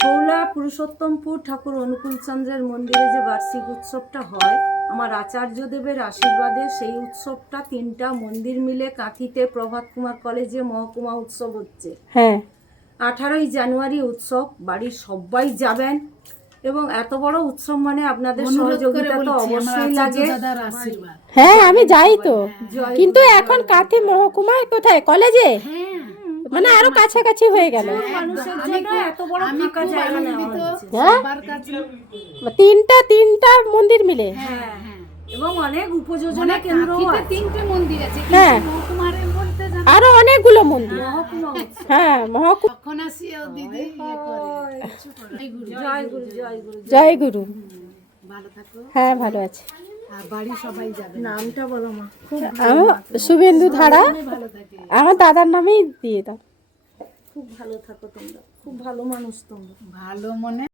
শৌলা পুরুষোত্তমপুর ঠাকুর অনুকূল চন্দ্রের মন্দিরে যে বার্ষিক উৎসবটা হয়, আমার আচার্যদেবের আশীর্বাদে সেই উৎসবটা 3টা মন্দির মিলে কাঁথিতে প্রভাত কুমার কলেজে মহকুমা উৎসব হচ্ছে। হ্যাঁ 18ই জানুয়ারি উৎসব, বাড়ির সবাই যাবেন। এবং এত বড় উৎসব মানে আপনাদের সহযোগিতা তো অবশ্যই লাগে। হ্যাঁ আমি যাই তো, কিন্তু এখন কাঁথি মহকুমায় কোথায়, কলেজে? মানে আরো কাছাকাছি হয়ে গেল। মানুষের জন্য এত বড় ফাঁকা জায়গা নেওয়া হচ্ছে। হ্যাঁ 3টা মন্দির মিলে। হ্যাঁ, এবং অনেক উপযোজনা কেন্দ্র আছে। 3টে মন্দির আছে, হ্যাঁ মহকুমারে বলতে জানো। আরো অনেকগুলো মন্দির। মহকুমা উৎসব। হ্যাঁ মহকুমা। তখন আসি ও দিদি ইয়ে করে কিছু করে। জয় গুরু, জয় গুরু। জয় গুরু। ভালো থাকো। হ্যাঁ ভালো আছে। আর বাড়ি সবাই যাবে। নামটা বলো মা। খুব আমার শুভেন্দু ধারা, ভালো থাকে। আমার দাদার নামেই দিয়ে দাও। খুব ভালো থাকো তোমরা, খুব ভালো মানুষ তোমরা। ভালো মনে